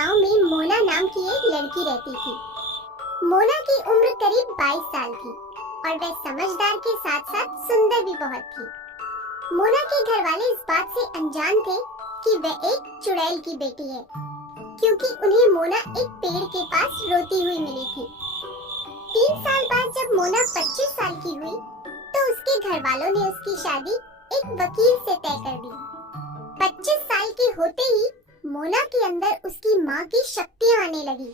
गांव में मोना नाम की एक लड़की रहती थी। मोना की उम्र करीब 22 साल थी और वह समझदार के साथ साथ सुंदर भी बहुत थी। मोना के घर वाले इस बात से अनजान थे कि वह एक चुड़ैल की बेटी है, क्योंकि उन्हें मोना एक पेड़ के पास रोती हुई मिली थी। 3 साल बाद जब मोना 25 साल की हुई तो उसके घर वालों ने उसकी शादी एक वकील से तय कर दी। 25 साल की होते ही मोना के अंदर उसकी माँ की शक्तियाँ आने लगी।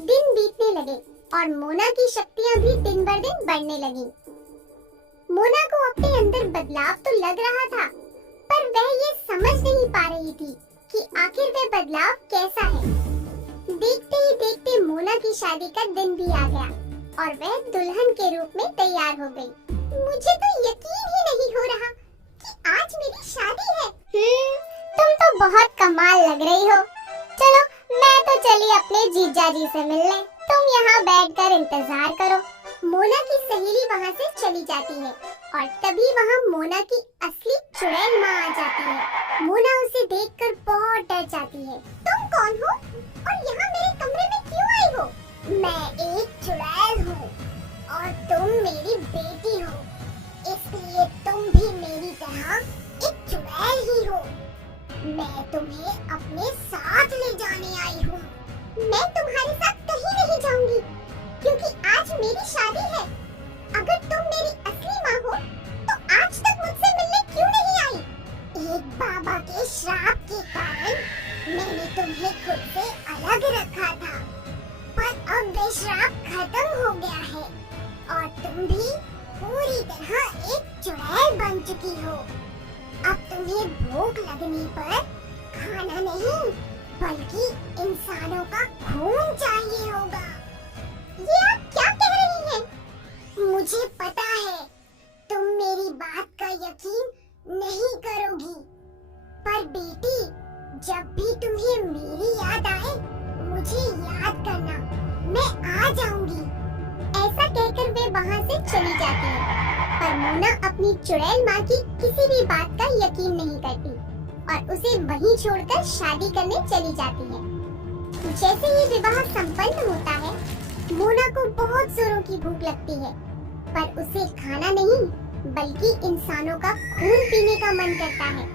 दिन बीतने लगे और मोना की शक्तियाँ भी दिन बर दिन बढ़ने लगी। मोना को अपने अंदर बदलाव तो लग रहा था, पर वह ये समझ नहीं पा रही थी कि आखिर वह बदलाव कैसा है। देखते ही देखते मोना की शादी का दिन भी आ गया और वह दुल्हन के रूप में तैयार हो गई। मुझे तो यकीन ही नहीं हो रहा कि आज मेरी शादी है। तुम तो बहुत कमाल लग रही हो। चलो मैं तो चली अपने जीजा जी से मिलने, तुम यहाँ बैठकर इंतजार करो। मोना की सहेली वहाँ से चली जाती है और तभी वहाँ मोना की असली चुड़ैल माँ आ जाती है। मोना उसे देखकर बहुत डर जाती है। तुम कौन हो और यहाँ मेरे कमरे में क्यों आई हो? मैं एक चुड़ैल हूँ और तुम मेरी बेटी हो, इसलिए तुम भी मेरी तरह एक चुड़ैल ही हो। मैं तुम्हें अपने साथ ले जाने आई हूँ। मैं तुम्हारे साथ कहीं नहीं जाऊंगी, क्योंकि आज मेरी शादी है। अगर तुम मेरी असली माँ हो, तो आज तक मुझसे मिलने क्यों नहीं आई? एक बाबा के श्राप के कारण मैंने तुम्हें खुद से अलग रखा था, पर अब वह श्राप खत्म हो गया है और तुम भी पूरी तरह एक चुड़ैल बन चुकी हो। अब तुम्हें भूख लगने पर खाना नहीं, बल्कि इंसानों का खून चाहिए होगा। ये आप क्या कह रही हैं? मुझे पता है तुम मेरी बात का यकीन नहीं करोगी, पर बेटी, जब भी तुम्हें मेरी याद आए मुझे याद करना, मैं आ जाऊंगी। ऐसा कहकर वे वहाँ से चली जाती है, पर मोना अपनी चुड़ैल माँ की किसी भी बात का यकीन नहीं करती और उसे वहीं छोड़कर शादी करने चली जाती है। जैसे ही विवाह संपन्न होता है, मोना को बहुत जोरों की भूख लगती है, पर उसे खाना नहीं बल्कि इंसानों का खून पीने का मन करता है।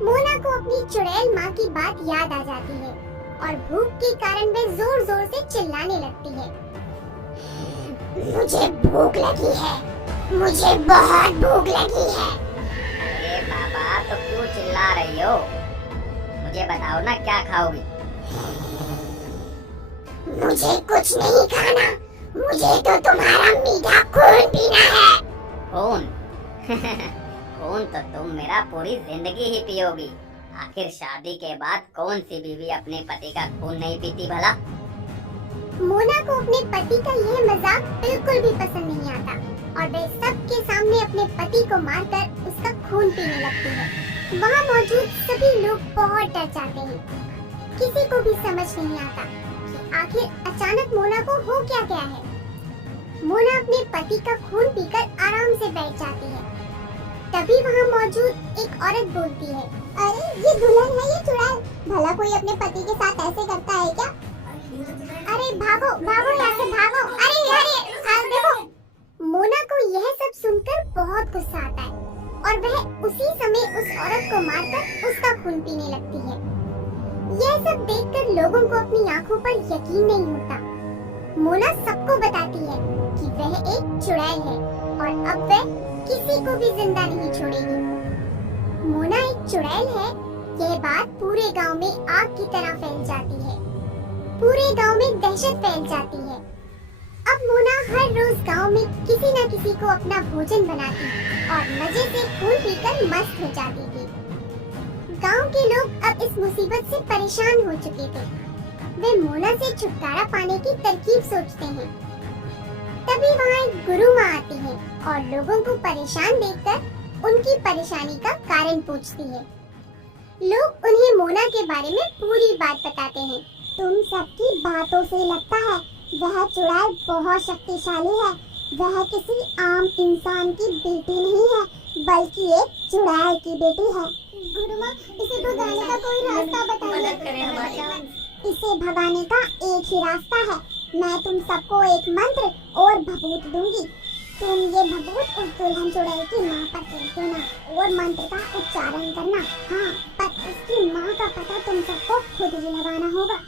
मोना को अपनी चुड़ैल माँ की बात याद आ जाती है और भूख के कारण वह जोर जोर से चिल्लाने लगती है। मुझे भूख लगी है, मुझे बहुत भूख लगी है। अरे बाबा, तो क्यों चिल्ला रही हो? मुझे बताओ ना, क्या खाओगी? मुझे कुछ नहीं खाना, मुझे तो तुम्हारा मीठा खून पीना है। खून? खून तो तुम मेरा पूरी जिंदगी ही पियोगी। आखिर शादी के बाद कौन सी बीवी अपने पति का खून नहीं पीती भला? मोना को अपने पति का यह मजाक बिल्कुल भी पसंद नहीं आता और वह सबके सामने अपने पति को मारकर उसका खून पीने लगती है। वहाँ मौजूद सभी लोग बहुत डर जाते हैं। किसी को भी समझ नहीं आता कि आखिर अचानक मोना को हो क्या गया है। मोना अपने पति का खून पीकर आराम से बैठ जाती है। तभी वहाँ मौजूद एक औरत बोलती है, अरे ये दुल्हन है, ये चुड़ैल, भला कोई अपने पति के साथ ऐसे करता है क्या? अरे भागो भागो यहाँ से भागो। अरे देखो। मोना को यह सब सुनकर बहुत गुस्सा आता है और वह उसी समय उस औरत को मारकर उसका खून पीने लगती है। यह सब देखकर लोगों को अपनी आंखों पर यकीन नहीं होता। मोना सबको बताती है कि वह एक चुड़ैल है और अब वह किसी को भी जिंदा नहीं छोड़ेगी। मोना एक चुड़ैल है, यह बात पूरे गांव में आग की तरह फैल जाती है। पूरे गांव में दहशत फैल जाती है। अब मोना हर रोज गांव में किसी न किसी को अपना भोजन बनाती और मजे से खून पीकर मस्त हो जाती थी। गांव के लोग अब इस मुसीबत से परेशान हो चुके थे। वे मोना से छुटकारा पाने की तरकीब सोचते हैं। तभी वहाँ एक गुरु माँ आती है और लोगों को परेशान देखकर उनकी परेशानी का कारण पूछती है। लोग उन्हें मोना के बारे में पूरी बात बताते हैं। तुम सबकी बातों से लगता है वह चुड़ैल बहुत शक्तिशाली है। वह किसी आम इंसान की बेटी नहीं है, बल्कि एक चुड़ैल की बेटी है। गुरुमा, इसे भगाने का कोई रास्ता बताइए। इसे भगाने का एक ही रास्ता है। मैं तुम सबको एक मंत्र और भभूत दूंगी। तुम ये भभूत उस दुल्हन चुड़ैल की माँ पर फेंक देना और मंत्र का उच्चारण करना। हाँ, पर उसकी माँ का पता तुम सबको खुद ही लगाना होगा।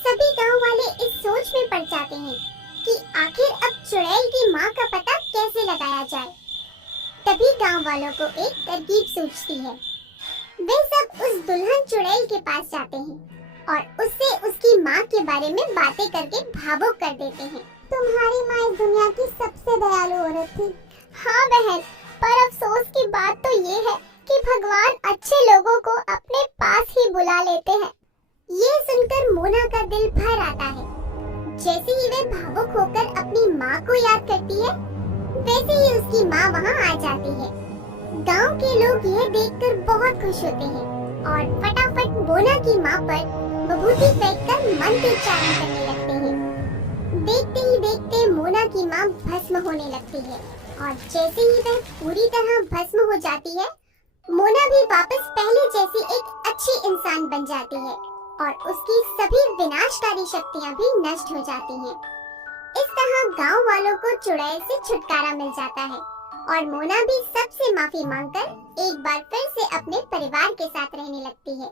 सभी गांव वाले इस सोच में पड़ जाते हैं कि आखिर अब चुड़ैल की माँ का पता कैसे लगाया जाए। तभी गांव वालों को एक तरकीब सूझती है। वे सब उस दुल्हन चुड़ैल के पास जाते हैं और उससे उसकी माँ के बारे में बातें करके भावुक कर देते हैं। तुम्हारी माँ इस दुनिया की सबसे दयालु औरत थी। हाँ बहन, पर अफसोस की बात तो ये है कि भगवान अच्छे लोगों को अपने पास ही बुला लेते हैं। ये सुनकर मोना का दिल भर आता है। जैसे ही वे भावुक होकर अपनी माँ को याद करती है, वैसे ही उसकी माँ वहाँ आ जाती है। गांव के लोग यह देखकर बहुत खुश होते हैं और फटाफट मोना की माँ पर विभूति फेंककर मंत्रोच्चारण करने लगते हैं। देखते ही देखते मोना की माँ भस्म होने लगती है और जैसे ही वह पूरी तरह भस्म हो जाती है, मोना भी वापस पहले जैसी एक अच्छी इंसान बन जाती है और उसकी सभी विनाशकारी शक्तियाँ भी नष्ट हो जाती हैं। इस तरह गांव वालों को चुड़ैल से छुटकारा मिल जाता है और मोना भी सबसे माफी मांगकर एक बार फिर से अपने परिवार के साथ रहने लगती है।